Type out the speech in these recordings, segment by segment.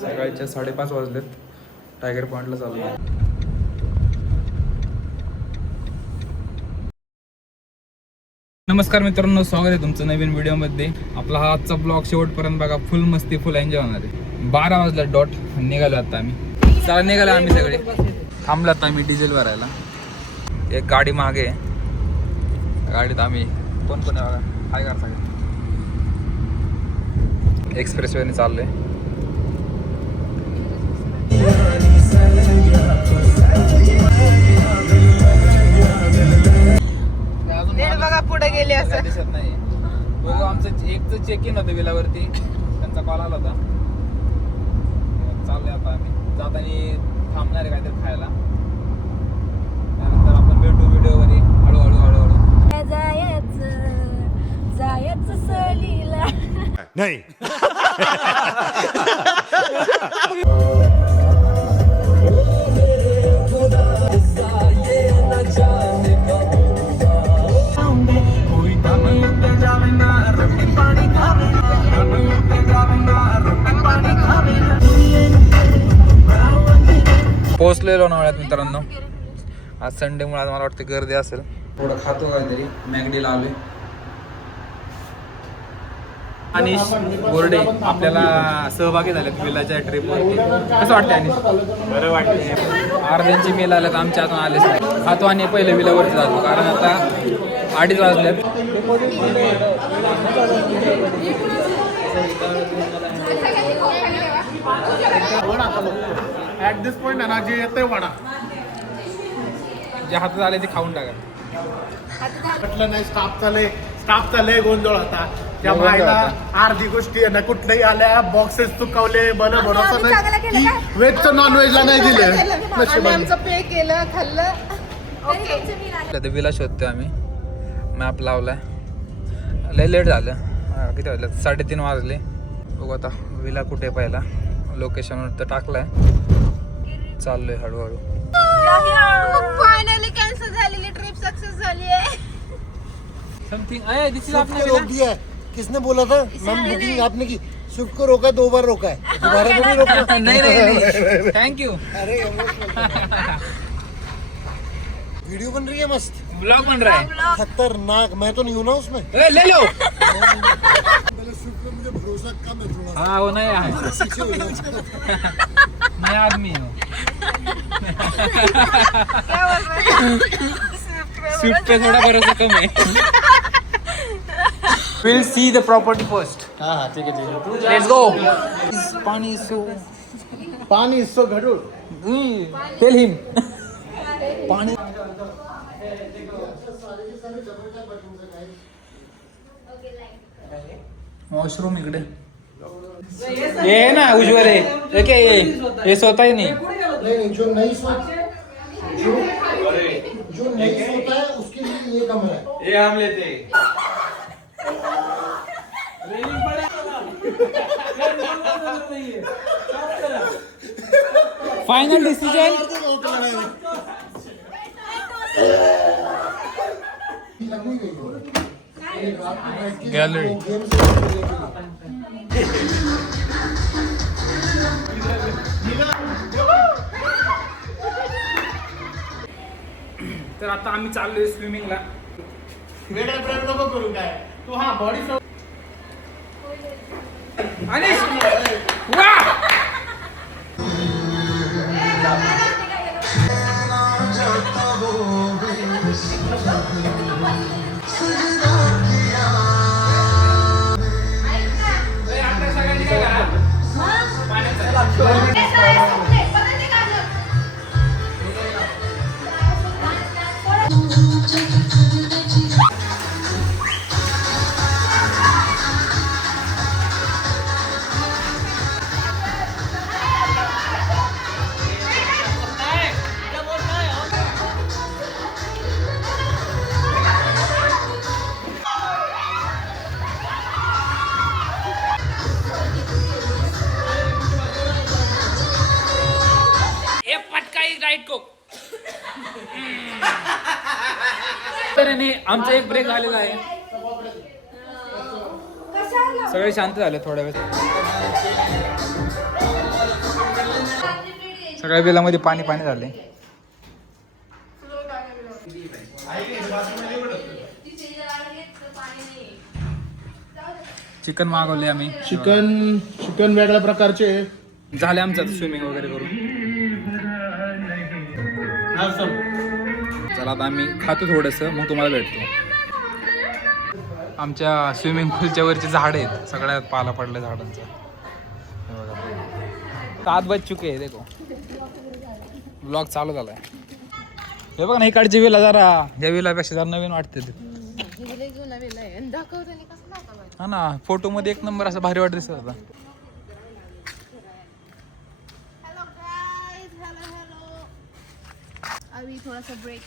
सकाळच्या 5:30 वाजलेत. टायगर पॉइंटला चाललो. नमस्कार मित्रांनो, स्वागत आहे तुमचं नवीन व्हिडिओमध्ये. आपला हा आजचा ब्लॉग शेवटपर्यंत बघा. फुल मस्ती, फुल एन्जॉय होणार आहे. 12 वाजला डॉट. निघालो आता आम्ही. चला निघालो आम्ही सगळे. थांबलो आता आम्ही डिझेल भरायला. एक गाडी मागे आहे. गाडीत आम्ही कोण आहे बघा. काय करता एक्सप्रेस वेने चाललोय. बघा पुढे गेले असं दिसत नाही. बघू आमचं एकच चेक इन होतं विलावरती. त्यांचा कॉल आला होता. चाललोय आता आम्ही. जाताना थांबणार आहे काहीतरी खायला. त्यानंतर आपण भेटू व्हिडिओमध्ये हळूहळू हळूहळू. जायचं सहलीला नाही. पोहोचलेलो लोणावळ्यात मित्रांनो. आज संडेमुळे आज मला वाटतं गर्दी असेल. थोडं खातो काहीतरी. मॅगडीला आलोय. अनिश बोर्डे आपल्याला सहभागी झालेत विलाच्या ट्रिपवरती. कसं वाटतं अनिश? बरं वाटते. अर्ध्यांची मेल आल्यात, आमच्या हातून आलेच नाही. खातो आणि पहिले विलावरती जातो कारण आता 2:30 वाजल्यात. ऍट दिस पॉइंट ना जे येते वडा जे हातात आले ते खाऊन टाका. म्हटलं नाही. स्टाफचा लय गोंधळ होता. त्या बाईला अर्धी गोष्टी आहे ना कुठल्याही आल्या. बॉक्सेस चुकवले. बरं भरोसा नाही. व्हेजचं नॉन व्हेजला नाही दिलं. पे केलं खाल्लं. ते विला शोधतोय आम्ही. मॅप लावलाय. लय लेट झालं. किती वाजले? 3:30 वाजले. बघू आता विला कुठे पहिला. लोकेशनवर तर टाकलाय. चाललोय हळूहळू. फायनली कॅन्सल झालेली ट्रिप सक्सेस झाली आहे. समथिंग दिस इज आपने रोक दिया है. किसने बोला था? मैम बुकिंग आपने की. स्विफ्ट को रोका 2 बार रोका है. दोबारा तो नहीं रोका. नहीं थैंक यू. अरे वीडियो बन रही है मस्त. ब्लॉग बन रहा है. खतरनाक. मैं तो नहीं हूँ ना उसमें. ले लो. पहले स्विफ्ट पे मुझे भरोसा कम है थोड़ा. हाँ वो नया है. पीछे हो जाओ. नया आदमी हूँ. स्विफ्ट पे थोड़ा भरोसा कम है. We'll see the property first. हाँ ठीक है. Let's go. पानी सो. पाणी इसो घडूळ. Tell him. पाणी. वॉशरूम इकडे. ये ना उज्ज्वल आहे. ओके ये सोता ही नहीं. नहीं जो नहीं सोता है उसके लिए ये कमरा है. हे हम लेते. Final decision. गॅलरी. तर आता आम्ही चाललोय स्विमिंगला. वेगळा प्रयोग नको करू काय तू. हा बॉडी अनिश वाह. तर आमचा एक ब्रेक आलेला आहे. सगळे शांत झाले थोड्या वेळ. सगळ्या बिलामध्ये पाणी पाणी झाले. चिकन मागवले आम्ही. चिकन वेगळ्या प्रकारचे झाले आमचं स्विमिंग वगैरे करून. चला आता आम्ही खातो थोडंसं, मग तुम्हाला भेटतो. आमच्या स्विमिंग पूलच्या वरची झाड आहेत, सगळ्यात पाला पडल्या झाडांचा. हे बघा, 7 बज चुके आहे. देखो ब्लॉग चालू झालाय. हे बघ ना, इकडची विला जरा या विलापेक्षा जरा नवीन वाटते ते. हा ना, फोटो मध्ये एक नंबर असं भारी वाटत दिसत होता. अभी थोड़ा सा ब्रेक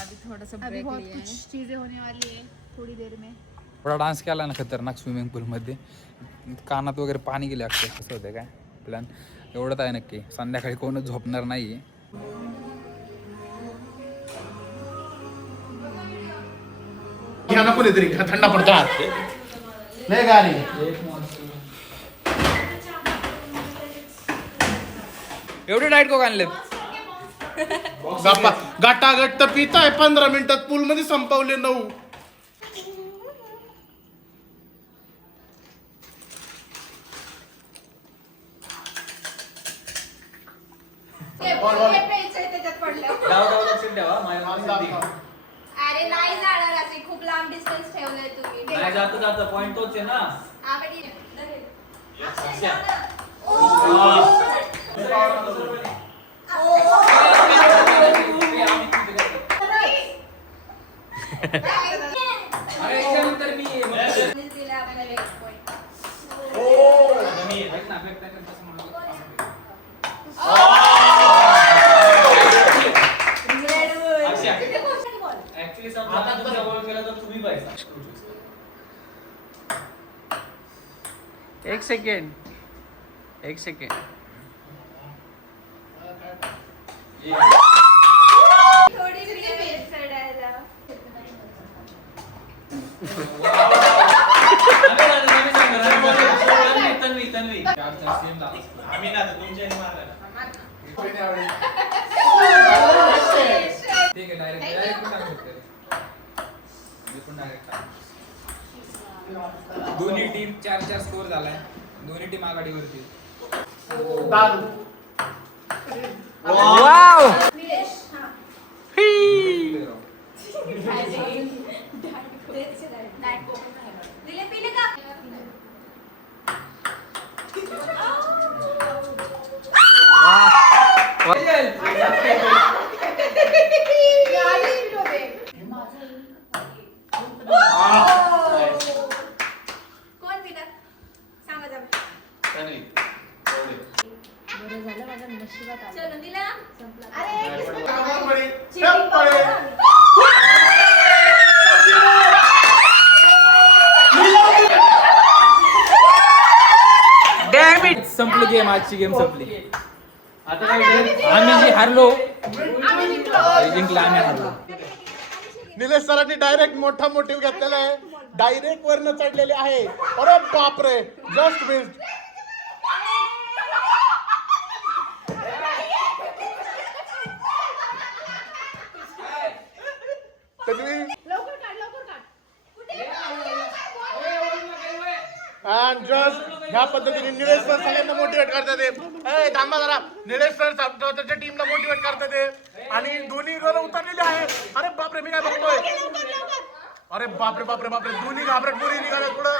अभी बहुत कुछ चीजें होने वाली है थोड़ी देर में. थोडा डान्स केला ना खतरनाक स्विमिंग पूल मध्ये. कानात वगैरे पाणी गेले अक्षर. कसं होतं काय प्लॅन एवढंच आहे नक्की. संध्याकाळी कोणच झोपणार नाहीये. घ्या ना कोणीतरी, थंडा पडतो हात. नाही गाडी एवढे डाएट को आणले. गाटागट तर पिताय 15 मिनिटात पूल मध्ये संपवले 9. अरे नाही जाणार असे खूप लांब डिस्टन्स ठेवलंय तुम्ही. नाही जातो जातो पॉइंट तोच आहे ना. एक सेकंड थोडी पेट चढायला. दोन्ही टीम 4-4 स्कोर झालाय. दोन्ही टीम आघाडीवरती. वाव कोण पिणार सांगा जा. चलो दिला. Dam it. संपली गेम. आजची गेम संपली. आम्ही जी हारलो, जिंकला आम्ही हारलो. निलेश सरांनी डायरेक्ट मोठा मोटिव्ह घेतलेला आहे. डायरेक्ट वरनं चढलेले आहे. अरे बापरे, जस्ट मिस्ड. आणि जस्ट ह्या पद्धतीने निलेश सर सगळ्यांना मोटिवेट करतात. ए थांबा जरा. निलेश सर स्वतःच्या टीमला मोटिवेट करतात आणि दोन्ही गल उतरलेले आहे. अरे बापरे, मी काय बघतोय. अरे बापरे बापरे बापरे, दोन्ही घाबरट मुली निघाल्या. पुढं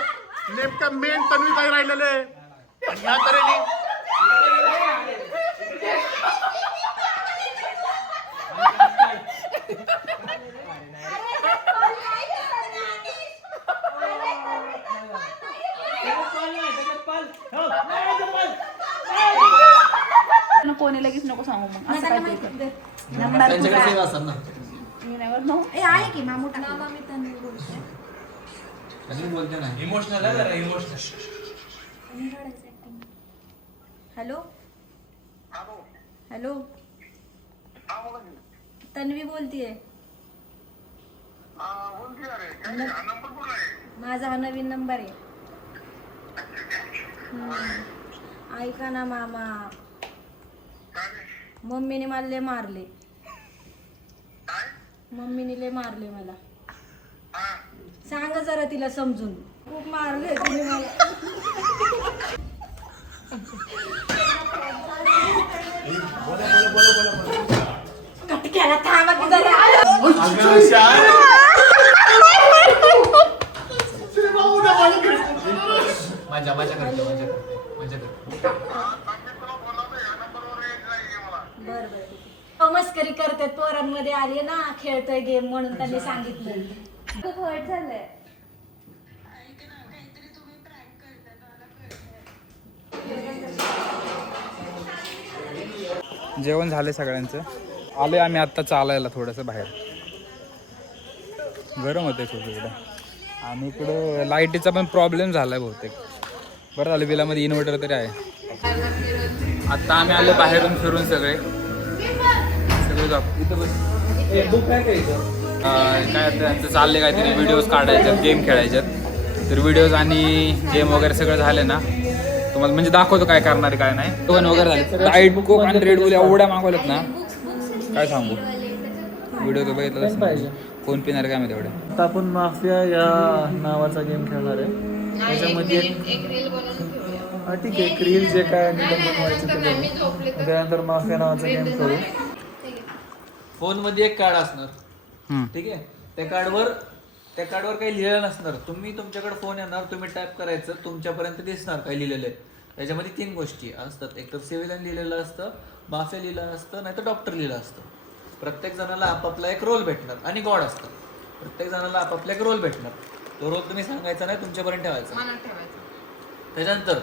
नेमकं मेन तन्वी काही राहिलेले. ह्या तऱ्हेने कोणी लगेच नको सांगू. मग असं काय आहे की मामू टाकला. हॅलो हॅलो, तन्वी बोलतीये. माझा हा नवीन नंबर आहे. ऐका ना मामा, मम्मीने मला लय मारले. मम्मीने लय मारले मला. सांगा जरा तिला समजून. खूप मारले तिने मला. कटक्याला थांबा की जरा. माझ्या बरं मस्करी करतात पोरांमध्ये आली ना, खेळतोय गेम म्हणून त्यांनी सांगितलं. खूप हर्ट झालंय. जेवण झालं सगळ्यांचं. आलोय आम्ही आत्ता चालायला थोडंसं बाहेर. गरम होते खूप इकडं. आणि इकडं लाईटीचा पण प्रॉब्लेम झाला आहे बहुतेक. बरं झालं बिलामध्ये इन्व्हर्टर तरी आहे. आत्ता आम्ही आलो बाहेरून फिरून सगळे इथं बस. काय त्यांचं चालले काहीतरी व्हिडिओज काढायच्यात, गेम खेळायच्यात. तर व्हिडिओज आणि गेम वगैरे सगळं झाले ना, तुम्हाला म्हणजे दाखवतो काय करणार काय नाही. टोन वगैरे झाले. डाईट कोक आणि रेड बुल एवढ्या मागवल्यात ना, काय सांगू. व्हिडिओ तर बघितलं पाहिजे. कोण पिणार काय माहिती एवढ्या. आता आपण माफिया या नावाचा गेम खेळणार आहे. त्याच्यामध्ये हा ठीक आहे, एक रील जे काय बनवायचं ते बनवू. त्यानंतर माफिया नावाचा गेम खेळू. फोनमध्ये एक कार्ड असणार, ठीक आहे. त्या कार्डवर काही लिहिलेलं नसणार. तुम्ही तुमच्याकडे फोन येणार, तुम्ही टाईप करायचं, तुमच्यापर्यंत दिसणार काय लिहिलेलं आहे. त्याच्यामध्ये 3 गोष्टी असतात. एक तर सिव्हिलियन लिहिलेलं असतं, माफिया लिहिलं असतं, नाहीतर डॉक्टर लिहिलं असतं. प्रत्येक जणाला आपापला एक रोल भेटणार आणि गॉड असतं. प्रत्येक जणाला आपापला एक रोल भेटणार. तो रोल तुम्ही सांगायचा नाही, तुमच्यापर्यंत ठेवायचा. त्याच्यानंतर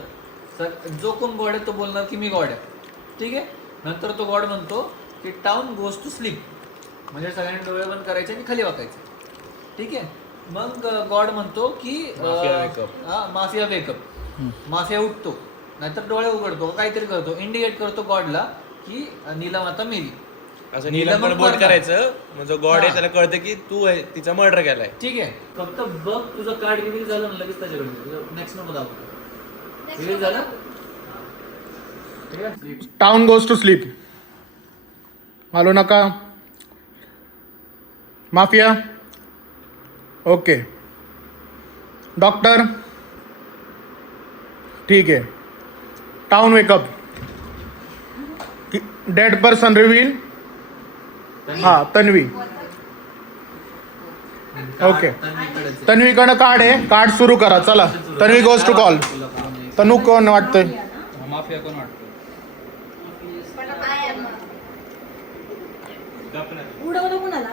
जो कोण गॉड आहे तो बोलणार की मी गॉड आहे, ठीक आहे. नंतर तो गॉड म्हणतो की टाउन गोज टू स्लीप, म्हणजे सगळ्यांनी डोळे बंद करायचे आणि खाली वाकायचे, ठीक आहे. मग गॉड म्हणतो की माफिया वेकअप, माफिया उठतो, नाहीतर डोळे उघडतो, काहीतरी करतो, इंडिकेट करतो गॉडला की नीलम आता मेली. असं नीलम बोट करायचं, म्हणजे गॉड आहे त्याला कळतं की तू आहे तिचा मर्डर केलाय, ठीक आहे. फक्त बघ तुझं कार्ड रिव्हील झालं ना, लगेच त्याच्याकडे नेक्स्ट नको दाखव. रिव्हील झालं, ठीक आहे. Town goes to sleep. आलो नका. Mafia okay. डॉक्टर ठीक आहे. Town wake up. Dead person reveal. हा तन्वी. ओके. तन्वीकडं कार्ड आहे, कार्ड सुरू करा. चला Tanvi goes to call. Tanu कोण वाटतंय? माफिया कोण वाटतं? उडवलं कुणाला?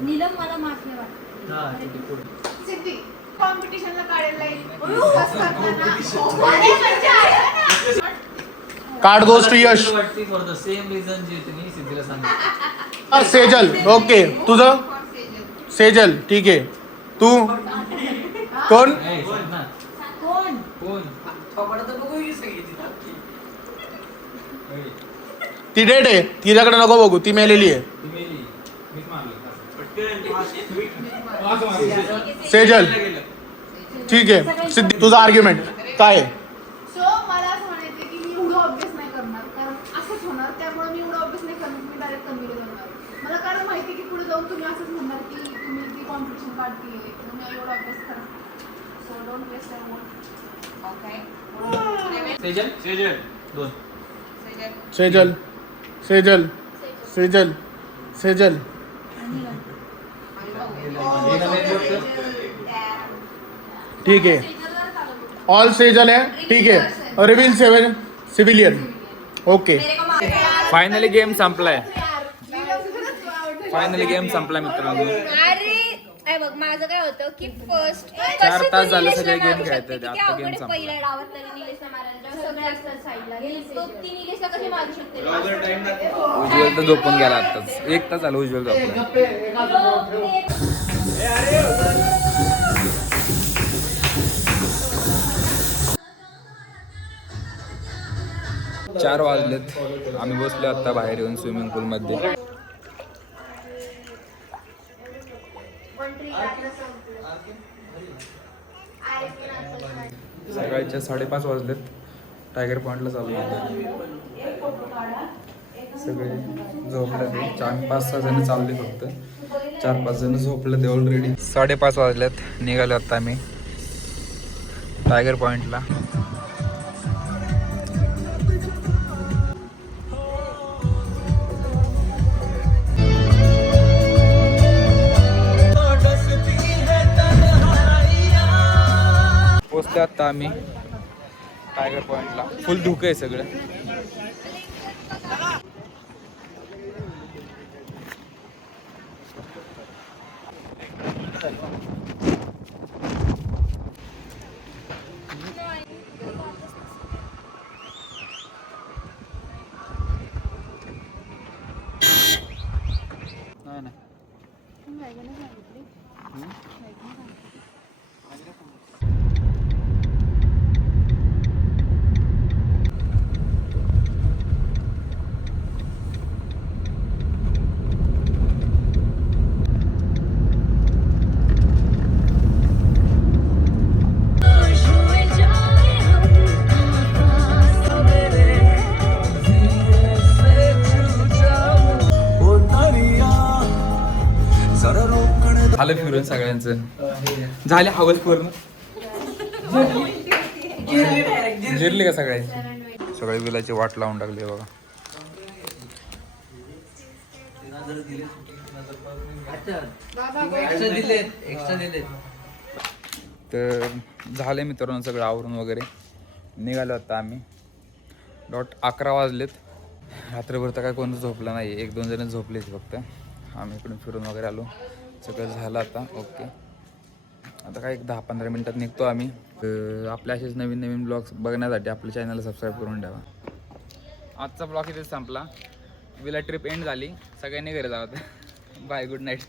नीलम मला माफिया वाटतं. हा ठीक आहे, पुढे. सिद्धी कॉम्पिटिशनला काढायला येईल. Card goes to Yash. For the same reason जे तुम्ही सिद्धीला सांगितलं. सेजल ओके. तुझं सेजल ठीक आहे. तू कोण? कोण? ती डेड आहे, तिच्याकडे नको बघू, ती मेलेली आहे. सेजल ठीक आहे. सिद्धी तुझा आर्ग्युमेंट काय आहे? सो मला असं म्हणायचं की मी एवढं अभ्यास नाही करणार, कारण असंच होणार. त्यामुळे मी एवढं अभ्यास नाही करणार, मी डायरेक्ट कन्व्हिन्स होणार. मला कारण माहिती की पुढे जाऊन तुम्ही असंच म्हणणार की तुम्ही ती कॉम्पिटिशन काढते, तुम्ही एवढा अभ्यास करा. So don't waste time. Okay. Sejal 2. Sejal Sejal Sejal Sejal ठीक आहे. ऑल सेजल आहे, ठीक आहे. Reveal civilian okay. Finally game संपलाय. फायनली गेम संपला मित्रांनो. अरे बघ माझं काय होतं की फर्स्ट 4 तास झाले सगळे गेम खेळतात. आता गेम संपला. पहिल्या डावात तरी निलेशला मारायला सगळे असतात साईडला. तो ती निलेशला कशी मारू शकते? उज्ज्वल तर झोपून गेला आताच. 1 तास झालं उज्ज्वल झोपला. 4 वाजलेत. आम्ही बसलो आता बाहेर येऊन स्विमिंग पूल मध्ये. सकाळच्या 5:30 वाजलेत. टायगर पॉईंटला चालू होतं. सगळे झोपले ते 5-6 जण चालले फक्त. 4-5 जण झोपले ते ऑलरेडी. 5:30 वाजलेत. निघालो आता आम्ही टायगर पॉईंटला. पोचले आता आम्ही टायगर पॉईंटला. फुल धुकं आहे सगळं. झालं फिरून सगळ्यांचं. झाले हवस पूर्ण. जिरली का सगळ्यांची? सगळे बिलाची वाट लावून टाकली बघा. तर झाले मित्रांनो सगळं आवरून वगैरे निघालो आता आम्ही. 11 वाजलेत. रात्रभर तर काय कोणतं झोपलं नाही. 1-2 जण झोपलेच फक्त. आम्ही इकडून फिरून वगैरे आलो. सगळं झालं आता ओके. आता काय 10-15 मिनिटात निघतो आम्ही. आपल्या असेच नवीन ब्लॉग्स बघण्यासाठी आपल्या चॅनलला सबस्क्राईब करून ठेवा. आजचा ब्लॉग इथेच संपला. विला ट्रिप एंड झाली. सगळ्यांनी घरी जावं. Bye good night.